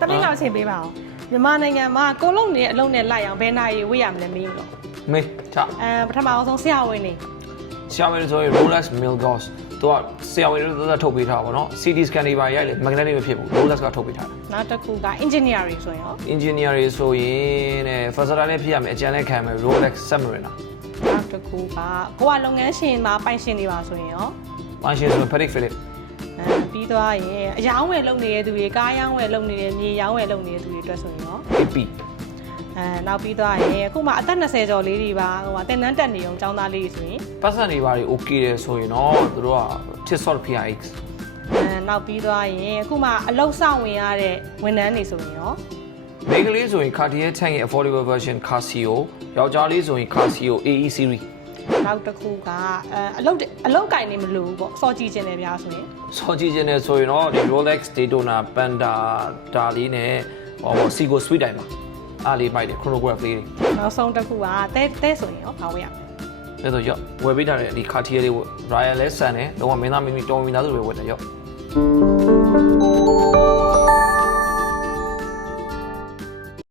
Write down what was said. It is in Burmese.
တမင်းလောက်ချိန်ပေးပါအောင်မြန်မာနိုင်ငံမှာကိုလုံးနေအလုံးနဲ့လိုက်အောင်ဘယ်နာရီဝေးရမလဲမေးလို့ မေးချ ပထမအောင်ဆုံးဆရာဝန်နေ ဆရာဝန်ဆိုရင် Rolex Milgauss သူကဆရာဝန်တို့ထုတ်ပေးထားပါတော့ CT scan တွေပါရိုက်လေ magnetic မဖြစ်ဘူး Rolex ကထုတ်ပေးထားတယ်နောက်တစ်ခုက engineering ဆိုရင်ရော engineer တွေဆိုရင်တဲ့ Versatile လည်းဖြစ်ရမယ်အကျန်လည်းခံမယ် Rolex Submariner နောက်တစ်ခုကကိုကလုပ်ငန်းရှင်မှာပိုင်ရှင်နေပါဆိုရင်ရော ပိုင်ရှင်ဆိုရင် Patek Philippe ပြီးသွားရင်အယောင်းဝယ်လုပ်နေတဲ့သူတွေကားရောင်းဝယ်လုပ်နေတဲ့မြေရောင်းဝယ်လုပ်နေတဲ့သူတွေအတွက်ဆိုရင်ရော AP နောက်ပြီးသွားရင်အခုမှအသက်20ကျော်လေးတွေပါဟိုတင်တန်းတက်နေအောင်ចောင်းသားလေးတွေဆိုရင် ပတ်စံတွေပါတွေ okay တယ်ဆိုရင်တော့သူတို့က Tissot PRX နောက်ပြီးသွားရင်အခုမှအလုတ်ဆောင်ဝင်ရတဲ့ဝန်ထမ်းတွေဆိုရင်ရော မိန်းကလေးဆိုရင် Cartier tank ရဲ့ affordable version Casio ယောက်ျားလေးဆိုရင် Casio AE series နောက်တစ်ခုကအလုတ်ကင်နေမလို့ဘူးပေါ့စော်ကြည့်ခြင်းတယ်ဗျာဆိုရင် စောကြည့်ခြင်းနဲ့ဆိုရင်တော့ဒီ Rolex Daytona Panda ဒါလေးနဲ့Seiko Sweet Time ပါအားလေးပိုက်တယ် chronograph လေးတွေ နောက်ဆုံးတစ်ခုကတဲဆိုရင်ရောဘာဝယ်ရမလဲ အဲ့တော့ရောဝယ်ပေးထားတဲ့ဒီ Cartier လေးကို Royal လဲဆန်တယ်တော့မင်းသားမင်းမီတော်မင်းသားသူတွေဝယ်တယ်ရော